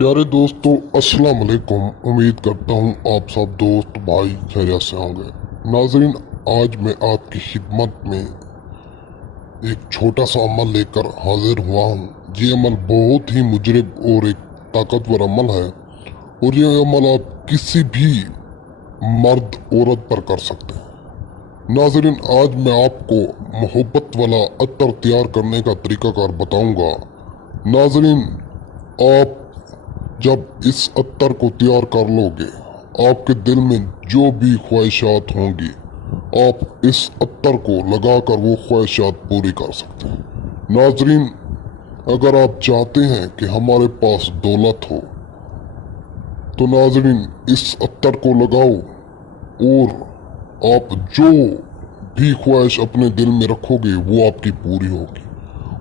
پیارے دوستو السلام علیکم۔ امید کرتا ہوں آپ سب دوست بھائی خیریت سے ہوں گے۔ ناظرین، آج میں آپ کی خدمت میں ایک چھوٹا سا عمل لے کر حاضر ہوا ہوں۔ یہ عمل بہت ہی مجرب اور ایک طاقتور عمل ہے، اور یہ عمل آپ کسی بھی مرد عورت پر کر سکتے ہیں۔ ناظرین، آج میں آپ کو محبت والا عطر تیار کرنے کا طریقہ کار بتاؤں گا۔ ناظرین، آپ جب اس عطر کو تیار کر لو گے، آپ کے دل میں جو بھی خواہشات ہوں گی، آپ اس عطر کو لگا کر وہ خواہشات پوری کر سکتے ہیں۔ ناظرین، اگر آپ چاہتے ہیں کہ ہمارے پاس دولت ہو تو ناظرین اس عطر کو لگاؤ اور آپ جو بھی خواہش اپنے دل میں رکھو گے وہ آپ کی پوری ہوگی۔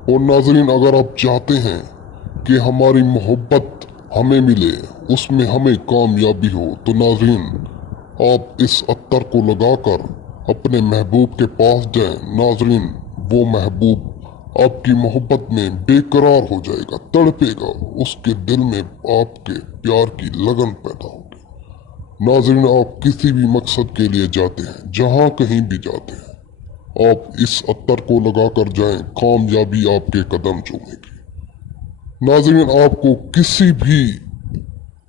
اور ناظرین، اگر آپ چاہتے ہیں کہ ہماری محبت ہمیں ملے، اس میں ہمیں کامیابی ہو، تو ناظرین آپ اس عطر کو لگا کر اپنے محبوب کے پاس جائیں۔ ناظرین، وہ محبوب آپ کی محبت میں بے قرار ہو جائے گا، تڑپے گا، اس کے دل میں آپ کے پیار کی لگن پیدا ہوگی۔ ناظرین، آپ کسی بھی مقصد کے لیے جاتے ہیں، جہاں کہیں بھی جاتے ہیں، آپ اس عطر کو لگا کر جائیں، کامیابی آپ کے قدم چومے گی۔ ناظرین، آپ کو کسی بھی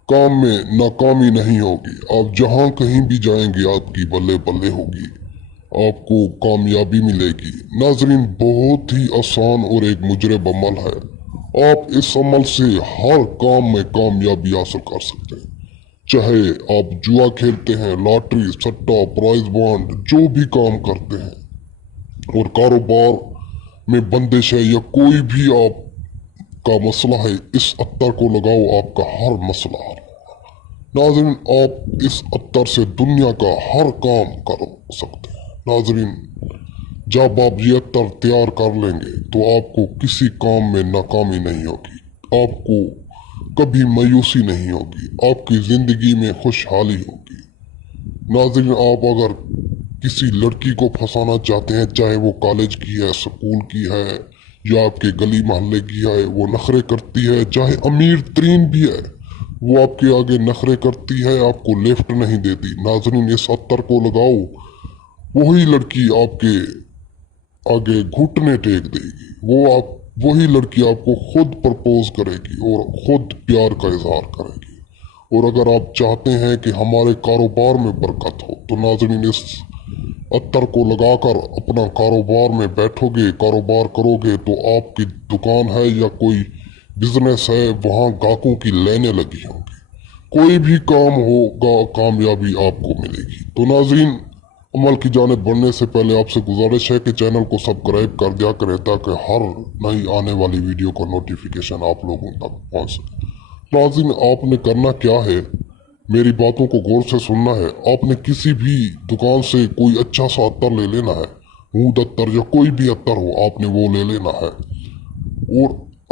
کام میں ناکامی نہیں ہوگی۔ آپ جہاں کہیں بھی جائیں گے آپ کی بلے بلے ہوگی، آپ کو کامیابی ملے گی۔ ناظرین، بہت ہی آسان اور ایک مجرب عمل ہے۔ آپ اس عمل سے ہر کام میں کامیابی حاصل کر سکتے ہیں، چاہے آپ جوا کھیلتے ہیں، لاٹری، سٹا، پرائز بانڈ، جو بھی کام کرتے ہیں، اور کاروبار میں بندش ہے یا کوئی بھی آپ کا مسئلہ ہے، اس عطر کو لگاؤ، آپ کا ہر مسئلہ حل ہوگا۔ ناظرین، آپ اس عطر سے دنیا کا ہر کام کر سکتے ہیں۔ ناظرین، جب آپ یہ عطر تیار کر لیں گے تو آپ کو کسی کام میں ناکامی نہیں ہوگی، آپ کو کبھی مایوسی نہیں ہوگی، آپ کی زندگی میں خوشحالی ہوگی۔ ناظرین، آپ اگر کسی لڑکی کو پھنسانا چاہتے ہیں، چاہے وہ کالج کی ہے، سکول کی ہے، یا آپ کے گلی محلے کی ہے، وہ نخرے کرتی ہے، چاہے امیر ترین بھی ہے، وہ آپ کے آگے نخرے کرتی ہے، آپ کو لفٹ نہیں دیتی، ناظرین اس عطر کو لگاؤ، وہی لڑکی آپ کے آگے گھٹنے ٹیک دے گی، وہی لڑکی آپ کو خود پرپوز کرے گی اور خود پیار کا اظہار کرے گی۔ اور اگر آپ چاہتے ہیں کہ ہمارے کاروبار میں برکت ہو تو ناظرین اس عطر کو لگا کر اپنا کاروبار میں بیٹھو گے، کاروبار کرو گے، تو آپ کی دکان ہے یا کوئی بزنس ہے، وہاں گاہکوں کی لائنیں لگی ہوں گی، کوئی بھی کام ہوگا، کامیابی آپ کو ملے گی۔ تو ناظرین، عمل کی جانب بڑھنے سے پہلے آپ سے گزارش ہے کہ چینل کو سبسکرائب کر دیا کریں تاکہ ہر نئی آنے والی ویڈیو کا نوٹیفیکیشن آپ لوگوں تک پہنچ سکے۔ ناظرین، آپ نے کرنا کیا ہے، میری باتوں کو غور سے سننا ہے۔ آپ نے کسی بھی دکان سے کوئی اچھا سا عطر لے لینا ہے، عود عطر یا کوئی بھی عطر ہو، آپ نے وہ لے لینا ہے، اور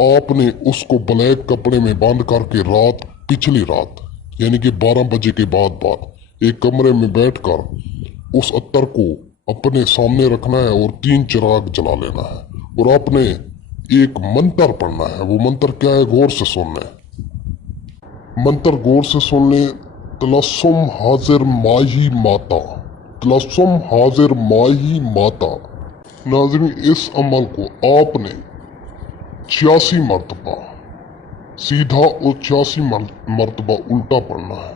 آپ نے اس کو بلیک کپڑے میں بند کر کے پچھلی رات یعنی کہ 12 بجے کے بعد ایک کمرے میں بیٹھ کر اس عطر کو اپنے سامنے رکھنا ہے اور 3 چراغ جلا لینا ہے، اور آپ نے ایک منتر پڑھنا ہے۔ وہ منتر کیا ہے، غور سے سننا ہے۔ منتر غور سے سن لیں۔ تلسم حاضر ماہی ماتا، تلسم حاضر ماہی ماتا۔ ناظرین، اس عمل کو آپ نے 86 مرتبہ سیدھا اور 86 مرتبہ الٹا پڑھنا ہے۔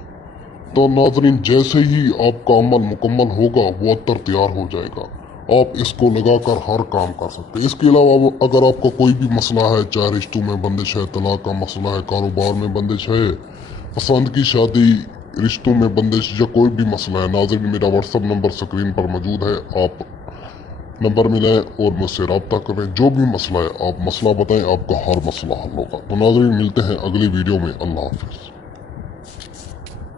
تو ناظرین، جیسے ہی آپ کا عمل مکمل ہوگا وہ عطر تیار ہو جائے گا، آپ اس کو لگا کر ہر کام کر سکتے ہیں۔ اس کے علاوہ اگر آپ کا کوئی بھی مسئلہ ہے، چاہے رشتوں میں بندش ہے، طلاق کا مسئلہ ہے، کاروبار میں بندش ہے، پسند کی شادی، رشتوں میں بندش یا کوئی بھی مسئلہ ہے، ناظرین میرا واٹس ایپ نمبر سکرین پر موجود ہے، آپ نمبر ملائیں اور مجھ سے رابطہ کریں۔ جو بھی مسئلہ ہے آپ مسئلہ بتائیں، آپ کا ہر مسئلہ حل ہوگا۔ تو ناظرین، ملتے ہیں اگلی ویڈیو میں۔ اللہ حافظ۔